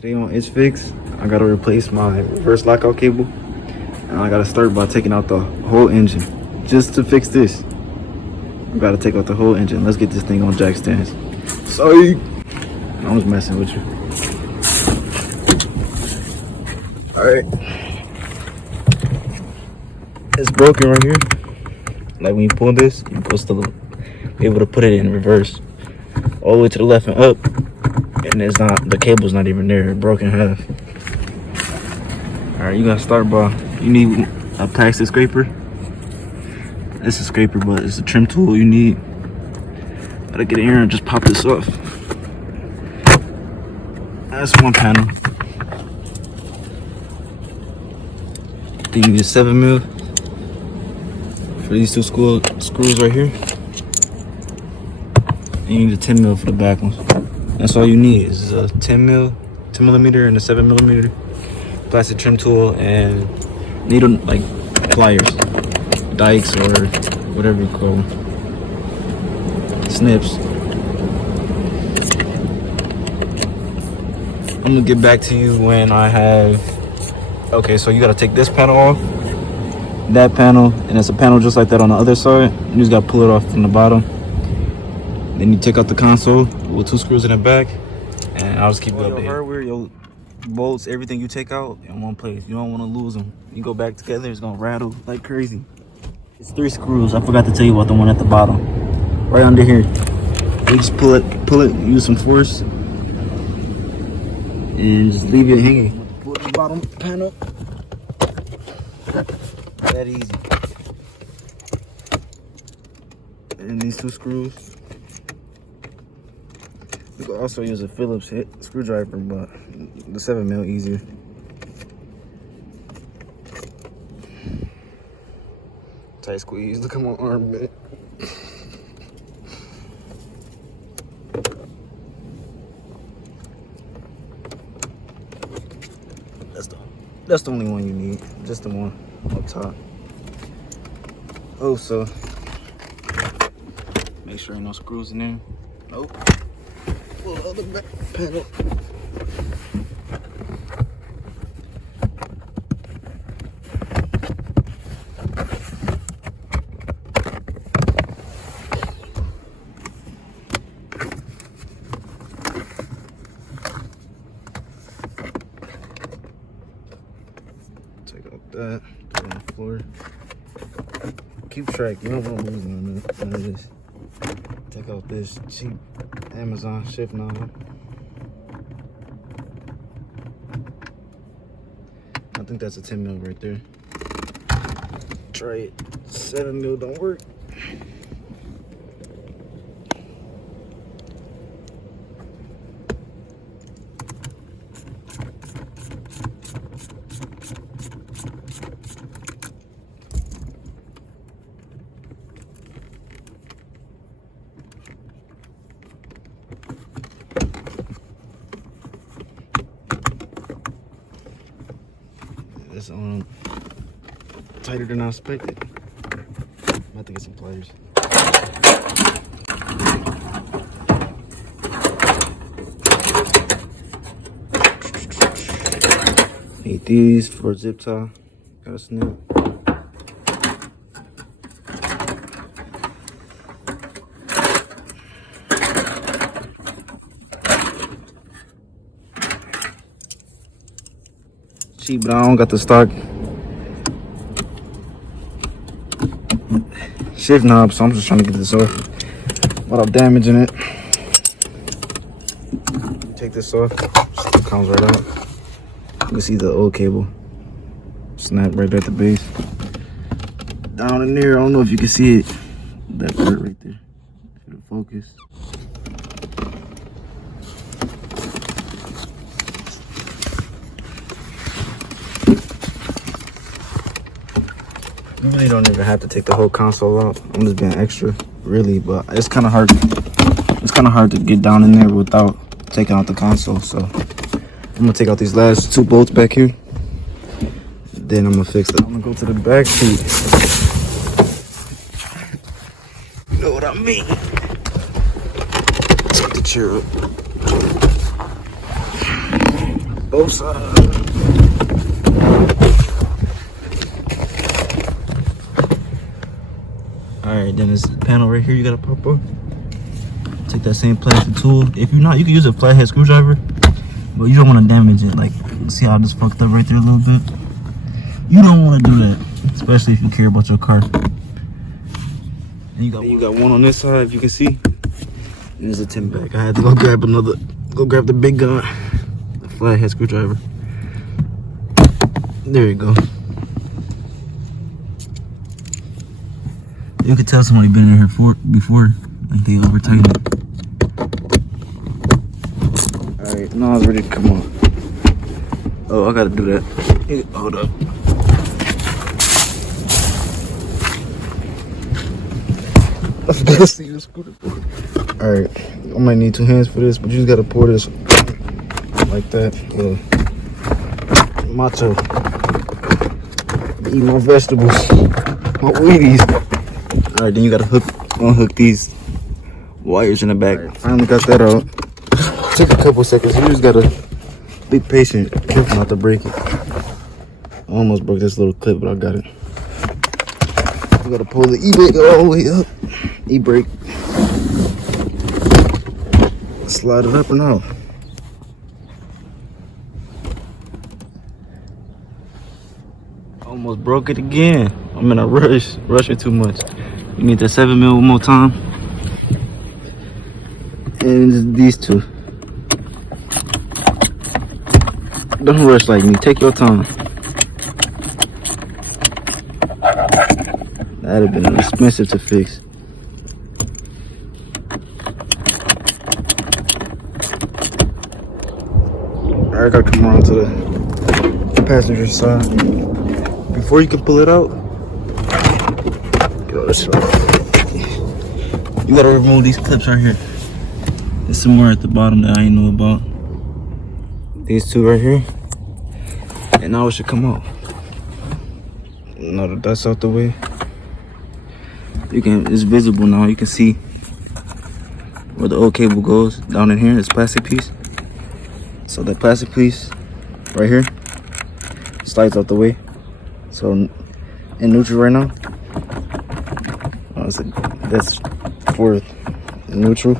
Today on It's Fix, I gotta replace my reverse lockout cable, and I gotta start by taking out the whole engine. Just to fix this, I gotta take out the whole engine. Let's get this thing on jack stands. Sorry, I'm just messing with you. All right, it's broken right here. Like when you pull this, you're supposed to be able to put it in reverse, all the way to the left and up. And it's not, the cable's not even there, it broke in half. All right, you gotta start by, you need a plastic scraper. It's a scraper, but it's a trim tool you need. Gotta get in here and just pop this off. That's one panel. Then you need a 7mm for these two screws right here. And you need a 10mm for the back ones. That's all you need is a 10mm and a 7mm plastic trim tool, and need like pliers, dikes, or whatever you call them, snips. I'm gonna get back to you when I have. Okay, so you gotta take this panel off, that panel, and it's a panel just like that on the other side. You just gotta pull it off from the bottom. Then you take out the console with 2 screws in the back, and I'll just keep you updated. Your hardware, your bolts, everything you take out in one place. You don't want to lose them. You go back together, it's gonna rattle like crazy. It's 3 screws. I forgot to tell you about the one at the bottom, right under here. You just pull it, use some force, and just leave it hanging. Pull the bottom panel. That easy. And these 2 screws. You can also use a Phillips screwdriver, but the 7mm easier. Tight squeeze. Look at my arm, man. That's the only one you need. Just the one up top. Oh, so make sure ain't no screws in there. Nope. Pull the other back panel. Take out that, put it on the floor. Keep track, you don't want to lose none of this. Take out this cheap Amazon shift knob. I think that's a 10mm right there. Try it. 7mm don't work. It's on tighter than I expected. I'm about to get some pliers. Need these for a zip tie. Got a snip. Cheap, but I don't got the stock shift knob, so I'm just trying to get this off without damaging it. Take this off, it comes right out. You can see the old cable snap right at the base. Down in there, I don't know if you can see it, that part right there. It'll focus. You really don't even have to take the whole console out. I'm just being extra, really, but it's kind of hard. It's kind of hard to get down in there without taking out the console. So I'm gonna take out these last 2 bolts back here. Then I'm gonna fix it. I'm gonna go to the back seat. You know what I mean? Let's get the chair up. both sides. Alright, then this panel right here you gotta pop up. Take that same plastic tool. If you're not, you can use a flathead screwdriver, but you don't want to damage it. Like, see how I just fucked up right there a little bit? You don't want to do that, especially if you care about your car. And you got one on this side, if you can see. And there's a 10 back. I had to go grab the big gun, the flathead screwdriver. There you go. You could tell somebody been in here before, like they over tightened it. Alright, now it's ready to come on. Oh, I gotta do that. Hold up. I forgot to see the scooter board. Alright, I might need 2 hands for this, but you just gotta pour this like that. Macho. Eat my vegetables. My Wheaties. Alright, then you gotta unhook these wires in the back. Right, finally got that out. Took a couple seconds. You just gotta be patient, careful not to break it. I almost broke this little clip, but I got it. You gotta pull the e-brake all the way up. E-brake. Slide it up and out. Almost broke it again. I'm in a rush. Rushing too much. You need that 7 mil one more time. And these two. Don't rush like me. Take your time. That'd have been expensive to fix. I gotta come around to the passenger side. Before you can pull it out, you gotta remove these clips right here. There's some more at the bottom that I ain't know about. These two right here. And now it should come out. Now that that's out the way, it's visible now. You can see where the old cable goes down in here. It's plastic piece. So that plastic piece right here slides out the way. So in neutral right now, that's for neutral.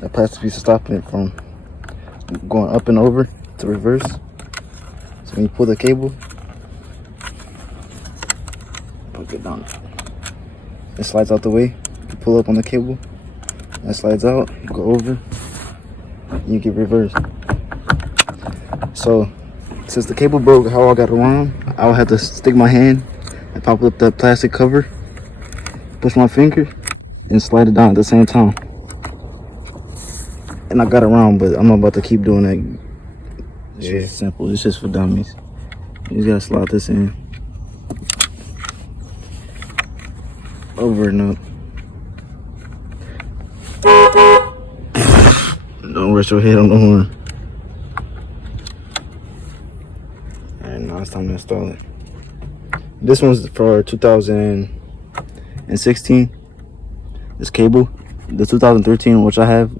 That plastic piece is stopping it from going up and over to reverse. So when you pull the cable, poke it down. It slides out the way. You pull up on the cable, that slides out. You go over, you get reversed. So since the cable broke, how I got around, I would have to stick my hand and pop up that plastic cover, push my finger, and slide it down at the same time. And I got around, but I'm not about to keep doing that. It's just simple. It's just for dummies. You just gotta slide this in. Over and up. Don't rest your head on the horn. Alright, now it's time to install it. This one's for 2016. This cable. The 2013, which I have,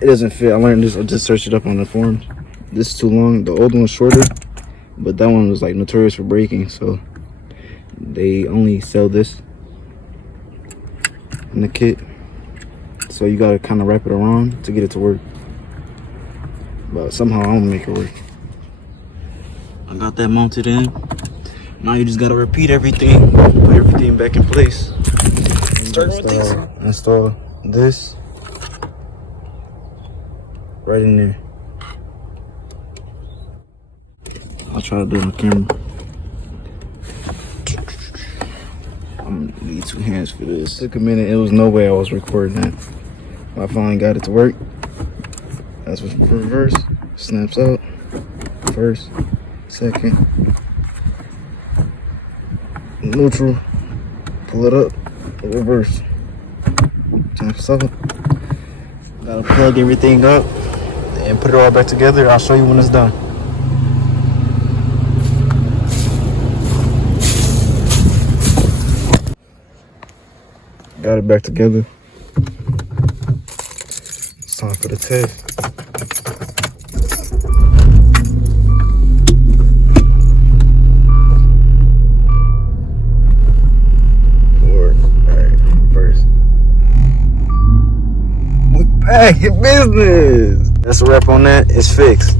it doesn't fit. I learned this. I just searched it up on the forums. This is too long. The old one's shorter, but that one was like notorious for breaking, so they only sell this in the kit. So you gotta kind of wrap it around to get it to work. But somehow I'm gonna make it work. I got that mounted in. Now you just gotta repeat everything, put everything back in place. Install this right in there. I'll try to do it on camera. I'm gonna need 2 hands for this. Took a minute. It was no way I was recording that. I finally got it to work. That's what's reverse. Snaps out. First, second, neutral. Pull it up. Reverse. Snaps out. Gotta plug everything up and put it all back together. I'll show you when it's done. Got it back together. It's time for the test. back in business. That's a wrap on that. It's fixed.